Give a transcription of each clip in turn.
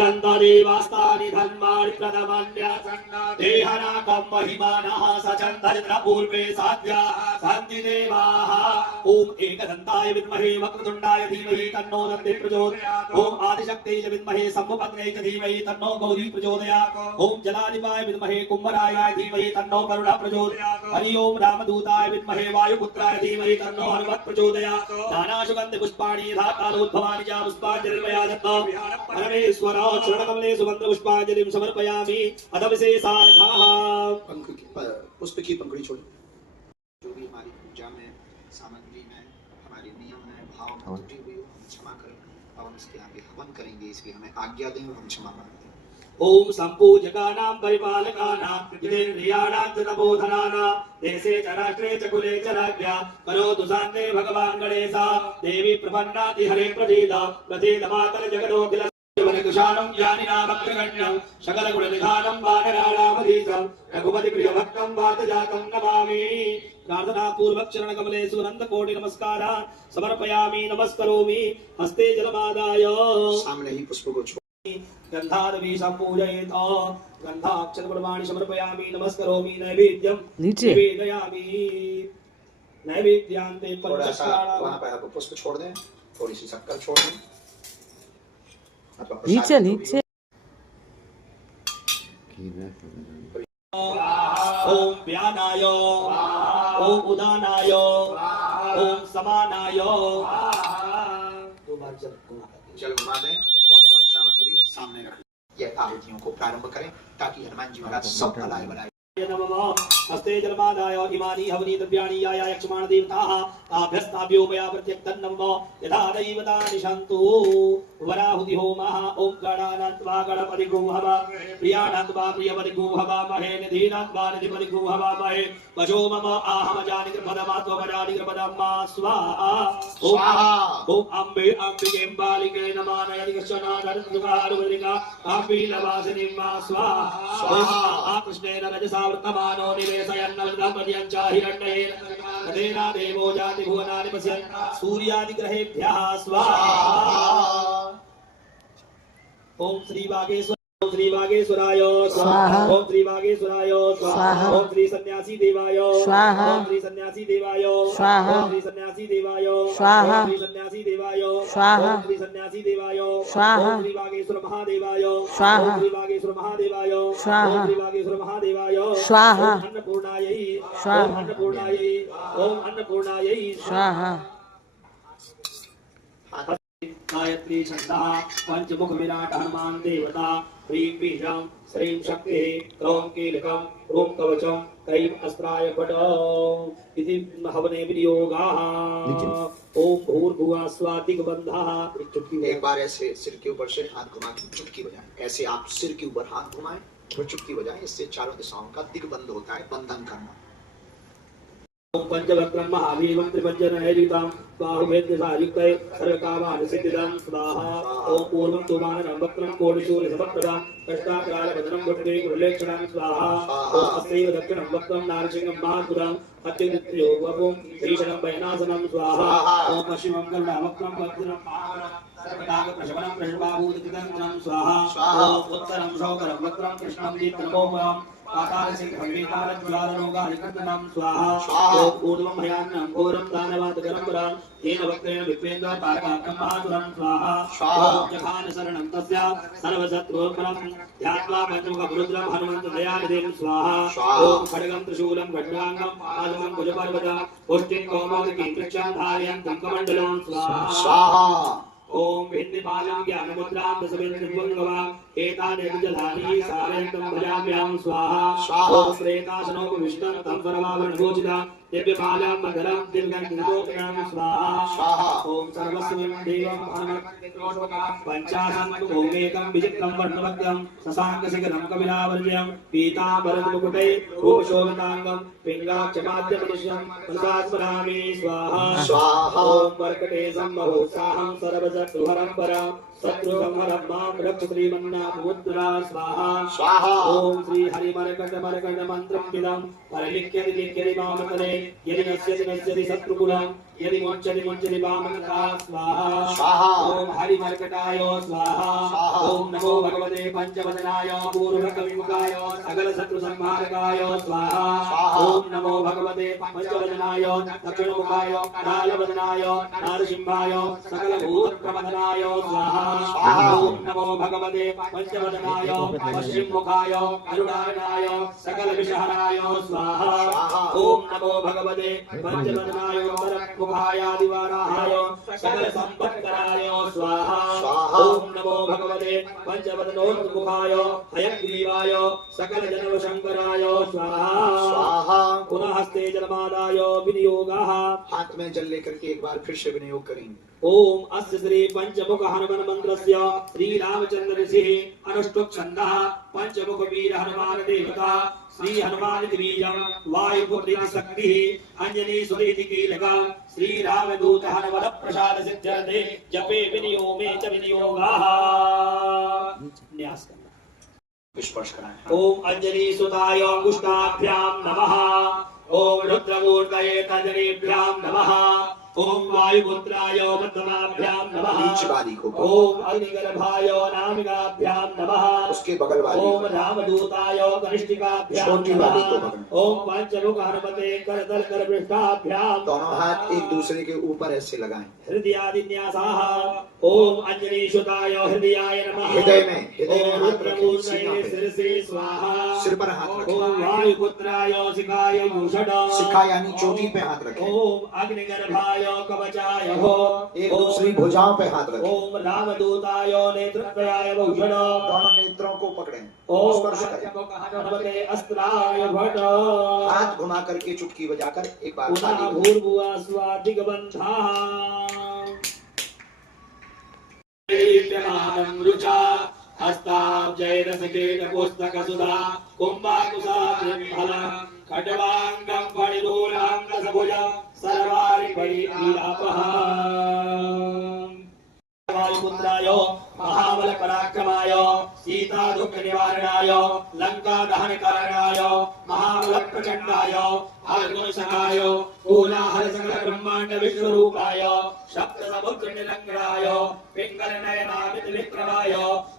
यजन्त देवास्तानि धर्माणि प्रथमन्य देहनाकं महिमानः सचन्दरिद्र पूर्वे साध्या सन्ति देवाः। ओम एकदन्ताय विद्महे वक्रतुण्डाय धीमहि तन्नो दन्ति प्रचोदयात्। ओम आदिशक्त्यै च विद्महे शम्भुपत्न्यै च धीमहि तन्नो गौरी प्रचोदयात्। ओम जलाधिपाय विद्महे कुम्भराय धीमहि तन्नो वरुणः प्रचोदयात्। हरि ओम रामदूताय विद्महे वायुपुत्राय धीमहि तन्नो हनुमत् प्रचोदयात्। नानासुगन्धि पुष्पाणि यथा कालोद्भवानि च पुष्पाञ्जलिर्मया दत्ता। परमेश्वर चरणकमले सुगन्ध पुष्पाञ्जलिं समर्पयामि। अथ विशेषार्घः पुष्प की पंखुड़ी छोड़। जो भी हमारी पूजा में सामग्री में हमारे नियम में भाव में त्रुटि हुई हो हम क्षमा करें और हम इसके आगे हवन करेंगे, इसलिए हमें आज्ञा दें और हम क्षमा मांगते हैं। ओम संपूजकानां परिपालकानां जितेन्द्रियाणां च तपोधनानां देशे च राष्ट्रे च कुले च राज्ञा करोतु शान्ते भगवान् गणेशः। देवी प्रपन्नाति हरे प्रसीद मातर जगदोऽखिल कुशालं ज्ञानिनामग्रगण्यं सकलगुणनिधानं वानराणामधीशं रघुपति प्रियभक्तं वातजातं नमामि। प्रार्थना पूर्वक चरण कमले सुनंद कोटि नमस्कारान् समर्पयामि नमस्करोमि। हस्ते जलमादाय सामने ही पुष्प को छोड़ गंधादपि संपूजयेत्। गंधाक्षतपुष्पाणि समर्पयामि नमस्करोमि। नैवेद्यं निवेदयामि। नैवेद्यान्ते पंचस्काराः। वहां पे आप पुष्प छोड़ दें, थोड़ी सी शक्कर छोड़ दें। नीचे नीचे ओम व्यानाय ओम उदानाय ओम समानाय। दो बार जल घुमा दें और हवन सामग्री सामने रखें। ये आहुतियों को प्रारंभ करें ताकि हनुमान जी महाराज सब भलाई बनाए। हस्ते जलमादाय इमानि हवनी द्रव्याणि याया यक्षमाण देवताः ताभ्यस्ताभ्यो मया प्रत्यक्तं नमः। यथा दैवतानि सन्तु वराहुति होमः। ओम गणानान्त्वा गणपति गो हवामहे प्रियाणान्त्वा प्रियपति गो हवामहे निधीनान्त्वा निधिपति गो हवामहे वशो मम आहमजानि कृपदमात्वमजानि कृपदम्मा स्वाहा। ओम अम्बे अम्बिके बालिके नमः नयदिकशना नरसुखारुवदिका अम्बीलवासिनीं मा स्वाहा। कृष्णेन रजसा वर्तमानो निवेशयन्नवदम्पतिं च हिरण्येन तदेना देवो जाति भुवनानि पश्यन् सूर्यादिग्रहेभ्यः स्वाहा। ओम श्री वागेश्वर ओम श्री वागेश्वराय स्वाहा। ओम श्री वागेश्वराय स्वाहा। ओम श्री सन्यासी देवाय स्वाहा। ओम श्री सन्यासी देवाय स्वाहा। ओम श्री सन्यासी देवाय स्वाहा। ओम श्री सन्यासी देवाय स्वाहा। ओम श्री सन्यासी देवाय स्वाहा। ओम श्री वागेश्वर महादेवाय स्वाहा। ओम श्री वागेश्वर महादेवाय स्वाहा। ओम श्री वागेश्वर महादेवाय स्वाहा। अन्नपूर्णायै स्वाहा। अन्नपूर्णायै ओम अन्नपूर्णायै स्वाहा। गायत्री छन्दः पंचमुख विराट हनुमान देवता ह्रीं बीजं श्रीं शक्तिः क्रों कीलकं ह्रूं कवचं क्लीं अस्त्राय फट् इति हवने विनियोगाः। ओम भूर्भुवः स्वः दिग्बन्धः। एक बार ऐसे सिर के ऊपर से हाथ घुमा के चुटकी बजाएं। ऐसे आप सिर के ऊपर हाथ घुमाएं और चुटकी बजाएं। इससे चारों दिशाओं का दिग्बंध होता है, बंधन करना। ओम पंचवक्त्रं महावीरं त्रिभुजनैर्युतं बाहुवेद्यसायुक्तये सर्वकामानुसिद्धिदं स्वाहा। ओम पूर्वं तुमानं वक्त्रं कोटिशूलसमप्रभा कष्टाकरालभद्रं गुप्ते गुरुलेक्षणं स्वाहा। ओम अस्यैव दक्षिणं वक्त्रं नारसिंहं महापुरं अत्युत्तयोगवपुं ईशनं वैनासनं स्वाहा। ओम पश्चिमं गरुडवक्त्रं वज्रं महापुरं सर्वकागप्रशमनं प्रषभाभूतचिदङ्गनं स्वाहा। ओम उत्तरं शौकरं वक्त्रं कृष्णं दीप्तमोपरं पातालसिंहं स्वाहा। ओम ऊर्ध्वं भयान्नं घोरं दानवातकरं पुरं येन वक्त्रेण विप्रेन्द्र तारकाकं महासुरं स्वाहा। ओम जघान शरणं तस्य सर्वशत्रुपरं ध्यात्वा पंचमुखरुद्रं हनुमन्तदयानिधिं स्वाहा। ओम खड्गं त्रिशूलं खड्गाङ्गं पादमं भुजपर्वतं पुष्टिं कौमोदकीं वृक्षं धारयन्तं कमण्डलं स्वाहा। ओम हिंदीपालं ज्ञानमुद्रां दशविन्दुभङ्गवां एतानि विजधानि सारयन्तं भजाम्यहं स्वाहा। ओम प्रेतासनोपविष्टं तं सर्वाभरणभूषितं दिव्यमालां मकरं दीर्घं स्वाहा। ओम सर्वस्वं देवं पंचाशं ओमेकं विचित्रं वर्णवक्त्रं शशाङ्कशिखरं कपिलावर्ज्यं पीताम्बरमुकुटे रूपशोभिताङ्गं पिङ्गाक्षमाद्यमनुष्यं मनसा स्वाहा। ओम मर्कटेशं महोत्साहं सर्वशत्रुहरं परं शत्रुसंहरं मां रक्ष श्रीमन्नाथमुद्रा स्वाहा। ओम श्री हरिमरकण्ड मन्त्रं विदं परलिख्यति लिख्यति मामतले यदि नश्यति शत्रुकुलं यदि मुञ्चति वामनता स्वाहा स्वाहा ओम हरिमर्कटाय स्वाहा स्वाहा ओम नमो भगवते पंचवदनाय पूर्वकविमुखाय सकल शत्रु संहारकाय स्वाहा स्वाहा ओम नमो भगवते पंचवदनाय दक्षिणमुखाय कालवदनाय नारसिंहाय सकल भूत प्रबंधनाय स्वाहा स्वाहा ओम नमो भगवते पंचवदनाय पश्चिममुखाय करुणानाय सकल विषहराय स्वाहा स्वाहा ओम नमो भगवते पंचवदनाय उत्तरमुखाय दिवाराय सकल संपत्कराय स्वाहा स्वाहा ओम नमो भगवते पंचवदनोन्मुखाय हयग्रीवाय सकल जनवशंकराय स्वाहा स्वाहा पुनः हस्ते जलमादाय विनियोगः हाथ में जल लेकर के एक बार फिर से विनियोग करेंगे। ओम अस्य श्री पंचमुख हनुमान मंत्रस्य श्री रामचंद्र ऋषिः अनुष्टुप् छन्दः पंचमुख वीर हनुमान देवता श्री हनुमान बीजं वायुपुत्री शक्तिः अंजनी सुरेति कीलकं श्री रामदूत हनुमत प्रसाद सिद्ध्यर्थे जपे विनियोगे च विनियोगः। न्यास करना स्पर्श कराएं। ओम अंजनी सुताय अंगुष्ठाभ्यां नमः ओम रुद्रमूर्तये तर्जनीभ्यां नमः ओम वायुपुत्राय मध्यमाभ्यां नमः बीच वाली को ओम अग्निगर्भाय नामिकाभ्यां नमः उसके बगल वाली ओम रामदूताय कनिष्ठिकाभ्यां छोटी वाली को नमः पकड़। ओम पंचमुख हनुमते करतल करपृष्ठाभ्यां दोनों हाथ एक दूसरे के ऊपर ऐसे लगाएं। हृदयादिन्यासाः ओम अंजनीसुताय हृदयाय नमः हृदय में ओम हाथ रखें, सीना रुद्रमूर्तये पे शिरसि स्वाहा सिर पर हाथ ओम रखें। वायुपुत्राय शिखाय भूषण शिखा यानी चोटी पे हाथ रखें। ओम अग्निगर्भाय कवचाय हो एक दूसरी भुजाओं पे हाथ रखें। ओम रामदूताय नेत्रत्रयाय भूषण दोनों नेत्रों को पकड़ें। ओम स्पर्श करें। पंचमुख हनुमते अस्त्राय भट हाथ घुमा करके चुटकी बजाकर एक बार पुनः खाली भूर्भुवः स्वः दिग्बन्धः दीप्यमानं रुचा हस्ताब्जैरसकेन पुस्तकसुधा कुम्भाकुशाग्रफलं खड्वाङ्गं फणिदूलाङ्गसभुजं सर्वारिपरिलापः वायुपुत्राय महाबल पराक्रमाय सीता दुख निवारणाय लंका दहन कारणाय महाबल प्रचंडाय अर्जुन सहाय कोलाहल सकल ब्रह्मांड विश्वरूपाय सप्त समुद्र निलंगणाय पिंगल नयनामित विक्रमाय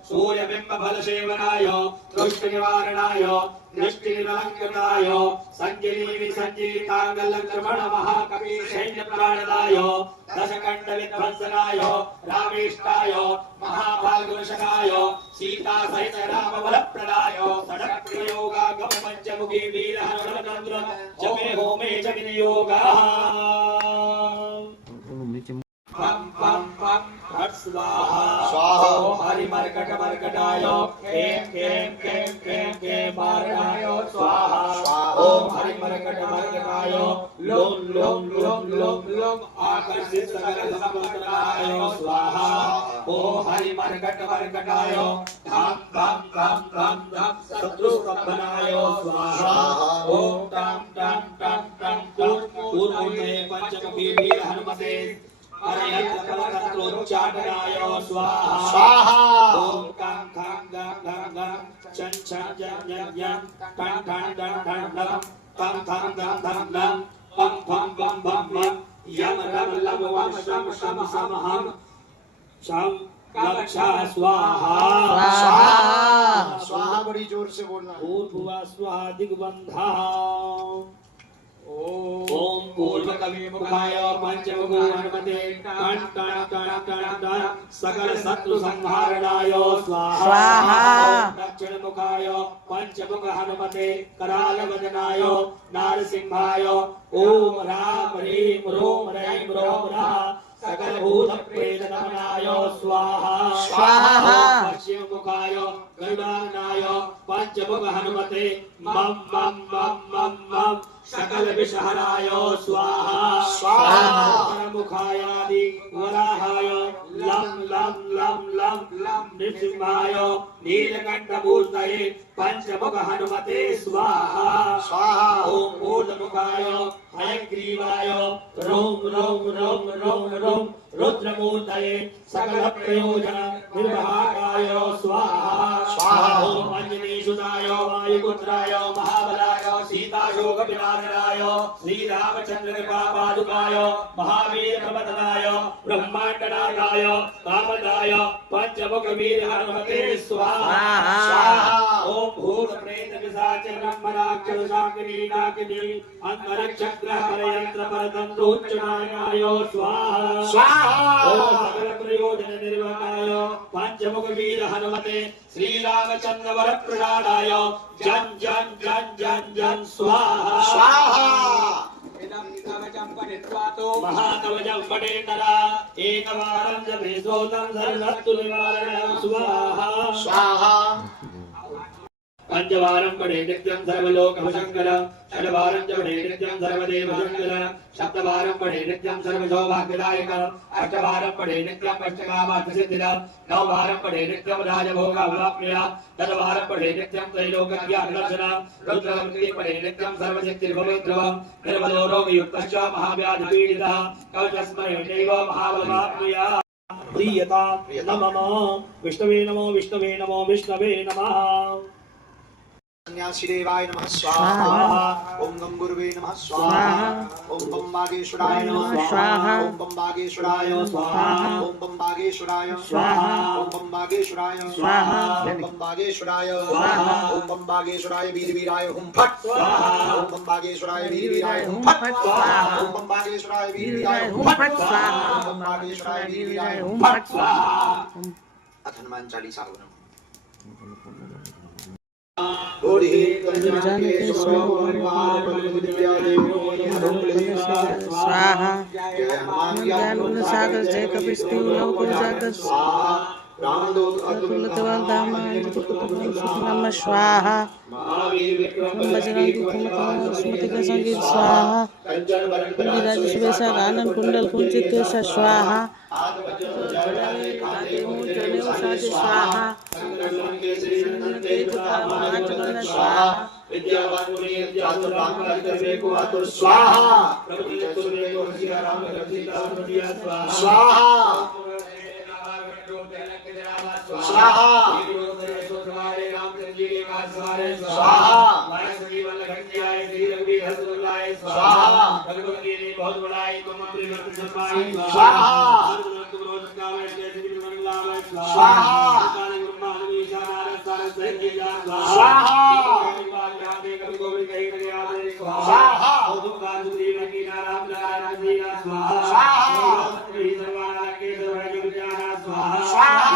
सूर्य बिंब फल सेवनाय दृष्टि निवारणाय दृष्टि निरलंकृताय संजीवी संजीवितांगल क्रमण महाकवि सैन्य प्राणदाय दशकंड विध्वंसनाय रामेष्टाय महाभागवशकाय सीता सहित राम बल प्रदाय सड़क प्रयोगागम पंचमुखी वीर हनुमत मंत्र जपे होमे च विनियोगः पम पम पम हट स्वाहा स्वाहा हरि मरकट मरकटाय केम केम मारणाय स्वाहा ओम हरि मरकट मरकटाय लोम लोम लोम लोम लोम आकर्षित सकल संपत्तनाय स्वाहा ओम हरि मरकट मरकटाय धाम धाम धाम धाम धाम शत्रु स्तंभनाय स्वाहा ओम टाम टाम टाम टाम टाम पूर्वोदय पंचमुखी वीर हनुमते चाटनाय स्वाहा स्वाहा ओम कां खां गां गां गां चं चं जं जं जं टं टं टं टं टं तं थं दं धं दं पं फं बं बं बं यम रम लं वं शं शं शं हं शं लक्षा स्वाहा स्वाहा स्वाहा बड़ी जोर से बोलना है। भूर्भुवः स्वः दिग्बन्धः ओम पूर्व कवि मुखाय पंचमुख हनुमते टन टन टन टन टन सकल शत्रु संहारणाय स्वाहा ओम दक्षिण मुखाय पंचमुख हनुमते कराल वदनाय नारसिंहाय ओम राम ह्रीं रोम रैं रोम रः सकल भूत प्रेत नमनाय स्वाहा स्वाहा पश्चिम मुखाय गरुडानाय पंचमुख हनुमते मम मम मम मम मम सकल विषहराय स्वाहा स्वाहा मुखायादि वराहाय लं लं लं लं लं नृसिंहाय नीलकंठमूर्तये पंचमुख हनुमते स्वाहा स्वाहा ओम ऊर्ध्वमुखाय हयग्रीवाय रोम रोम रोम रोम रोम रुद्रमूर्तये सकल प्रयोजन निर्वाहकाय स्वाहा स्वाहा ओम अंजनीसुताय वायुपुत्राय महाबलाय सीताशोक विनाशनाय श्री रामचंद्र कृपा पादुकाय महावीर प्रबंधनाय ब्रह्मांडनाथाय कामदाय पंचमुख वीर हनुमते स्वाहा। ओम भूत प्रेत पिशाच ब्रह्मराक्षस शाकिनी नागिनी अंतरिक्ष ग्रह परयंत्र परतंत्र उच्चनारायणाय स्वाहा स्वाहा। ओम सकल प्रयोजन निर्वाणाय पंचमुख वीर हनुमते श्री रामचंद्र वर प्रसादाय जन जन जन जन जन स्वाहा स्वाहा। महाकवचं पठेतरा एकवारं जपे सोतं सर्वस्तु निवारणं स्वाहा स्वाहा। पंचवारं पठे नित्यं सर्वलोकभशङ्करं षड्वारं च पठे नित्यं सर्वदेवशङ्करं सप्तवारं पठे नित्यं सर्वसौभाग्यदायकम् अष्टवारं पठे नित्यं अष्टकामार्थसिद्धिदं नववारं पठे नित्यं राजभोगावप्नुयात् दशवारं पठे नित्यं त्रैलोक्यज्ञानदर्शनं रुद्रवृत्ति पठे नित्यं सर्वशक्तिर्भवेद्ध्रुवं निर्मलो रोगयुक्तश्च महाव्याधिपीडितः कवचस्मरेणैव महाबलमाप्नुयात्। प्रीयतां नमः विष्णवे नमो विष्णवे नमो विष्णवे नमः। सन्यासी देवाय नमः स्वाहा। ओम गं गुरुवे नमः स्वाहा। ओम बम बागेश्वराय नमः स्वाहा। ओम बम बागेश्वराय स्वाहा। ओम बम बागेश्वराय स्वाहा। ओम बम बागेश्वराय स्वाहा। ओम बम बागेश्वराय स्वाहा। ओम बम बागेश्वराय वीर वीराय हुम फट स्वाहा। ओम बम बागेश्वराय वीर वीराय हुम फट स्वाहा। ओम बम बागेश्वराय वीर वीराय हुम फट स्वाहा। ओम बम बागेश्वराय वीर वीराय हुम फट स्वाहा। हनुमान चालीसा बोलो। स्वाहा ज्ञान सागर जय कपि जागर नमः स्वाहा। स्मृति संगीत स्वाहा। राजस्वेशा आनंद कुंडल कुंचित स्वाहा स्वाहा। स्वाहा विद्यावान मुनि जातु राम करवे को आतुर स्वाहा प्रभु तुरे को सिया राम रचिता दुनिया स्वाहा स्वाहा रामचंद्र जी के काज सवारे स्वाहा माया संजीवन लखन आए श्री रघुवीर हरसुलाए स्वाहा भगवती ने बहुत बड़ाई तुम अपने व्रत संभाई स्वाहा तुम रोज गावे श्री मंगलावे स्वाहा काले ब्रह्मा विष्णु नारायण सारे सहित जा स्वाहा गोविंद कहीं करे आदे स्वाहा दुकान सुधी लगी नारायण नारायण जी का स्वाहा श्री सर्वाना के सर्वज्ञ ज्ञान स्वाहा स्वाहा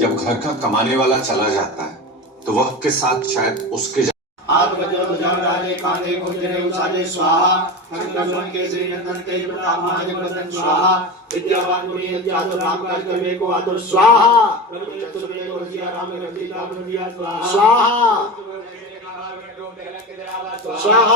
जब घर का कमाने वाला चला जाता है तो वह के साथ शायद उसके हाथ वज्र जाले कांधे घोड़े उछाले स्वाहा शंकर के श्री नंदन तेज प्रताप महाजगवंदन स्वाहा विद्यावान मुनि जातु राम करवे को आतुर स्वाहा प्रभु चतुर्वेद को सिया राम रचिता दुनिया स्वाहा स्वाहा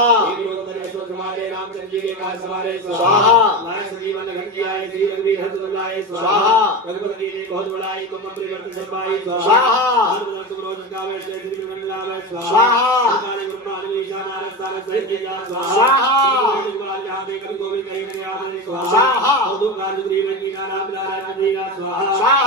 रामचंद्र जी के काज सवारे स्वाहा माया संजीवन लखन आए श्री रघुवीर हरसुलाए स्वाहा भगवती ने बहुत बड़ाई तुम अपने व्रत संभाई स्वाहा तुम रोज गावे श्री मंगलावे स्वाहा काले ब्रह्मा विष्णु नारायण सारे सहित जा स्वाहा गोविंद कहीं करे आदे स्वाहा दुकान सुधी लगी नारायण जी का स्वाहा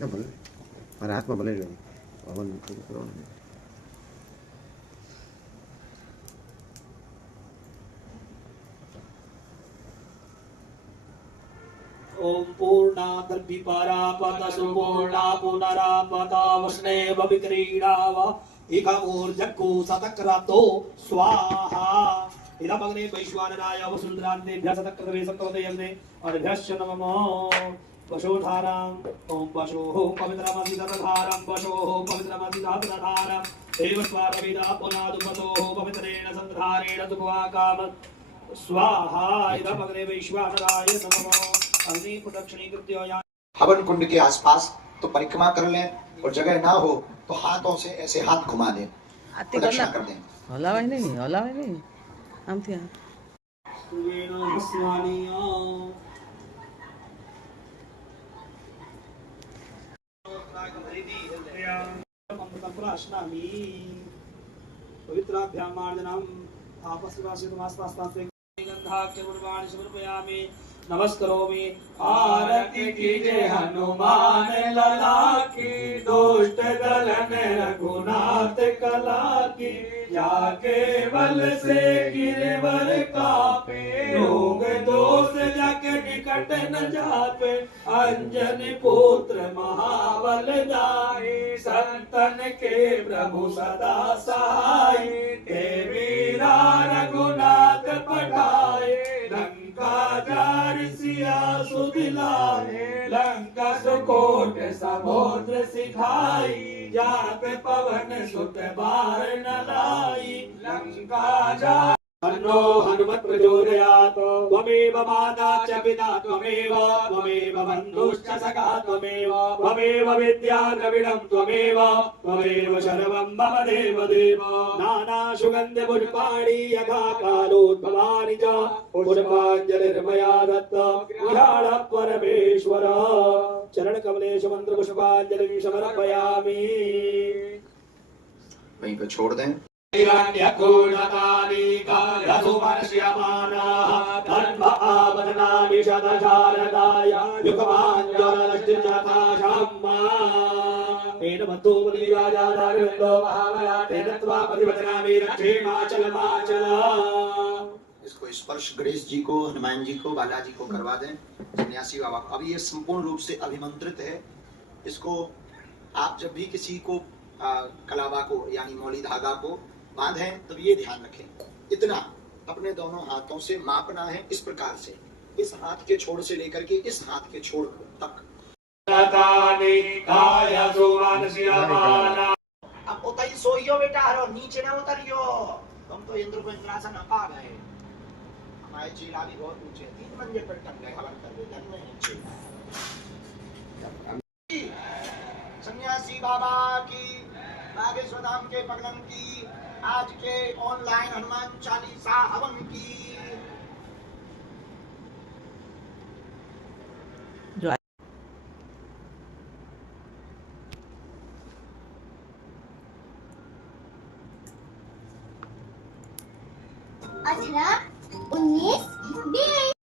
ના ભલે મારા હાથમાં ભલે રહ્યો હવન કરવાનું ओम पूर्णादर्भिपारापत सुपूर्णा पुनरापत वस्नेव विक्रीडाव इकमूर्जक्कु सतक्रतो स्वाहा इदमग्ने वैश्वानराय वसुन्धरान्तेभ्यः सतक्रतवे सतक्रतयग्ने अर्भ्यश्च नमो वशोधारां ओम वशोः पवित्रमधिदधारं वशोः पवित्रमधिदधारं देवस्वारविदा पुनादुपतोः पवित्रेण सन्धारेण सुखवाकाम स्वाहा इदमग्ने वैश्वानराय नमो अग्नि प्रदक्षिणी कृत्य हवन कुंड के आसपास तो परिक्रमा कर लें और जगह ना हो तो हाथों से ऐसे हाथ घुमा दें प्रदक्षिणा कर दें હલાવાય નહીં આમથી આમ सुवेन हस्वानीय अमृतंप्राश्नामि पवित्राभ्यां मार्जनम् आपस्वासितमास्तास्तास्ते गन्धाक्षरवाणि समर्पयामि नमस्करोमि आरती कीजे हनुमान लला की दुष्ट दलन रघुनाथ कला की जाके बल से गिरवर कापे रोग दोष जाके निकट न जापे अंजन पुत्र महाबल दाई संतन के प्रभु सदा सहाय देवीरा रघुनाथ पठाए लंका जार सिया सुदिलाए लंका सुकोट समुद्र सिखाई जाप पवन सुत बार न लाई लंका जा अन्नो हनुमत् प्रचोदयात् त्वमेव माता च पिता त्वमेव बन्धुश्च सखा त्वमेव विद्या द्रविणं त्वमेव शर्वं मम देव नाना सुगन्ध पुष्पाणि यथा कालोद्भवानि च पुष्पाञ्जलिर्मया दत्त विहार परमेश्वर चरण कमलेषु मंत्र पुष्पाञ्जलिं समर्पयामि वहीं पे छोड़ दें इसको स्पर्श गणेश जी को हनुमान जी को बालाजी को करवा दें सन्यासी बाबा को। अब ये संपूर्ण रूप से अभिमंत्रित है। इसको आप जब भी किसी को कलावा को यानी मौली धागा को बांधें तब ये ध्यान रखें इतना अपने दोनों हाथों से मापना है इस प्रकार से इस हाथ के छोर से लेकर के इस हाथ के छोर तक। अब उतर सोइयो बेटा हरो नीचे ना उतरियो तुम तो इंद्र को इंद्रासन पा गए। हमारे चेला भी बहुत ऊंचे 3 मंजिल पर टंग गए हवन कर सन्यासी बाबा की बागेश्वर धाम के पगलन की आज के ऑनलाइन हनुमान चालीसा हवन की अठारह 19 20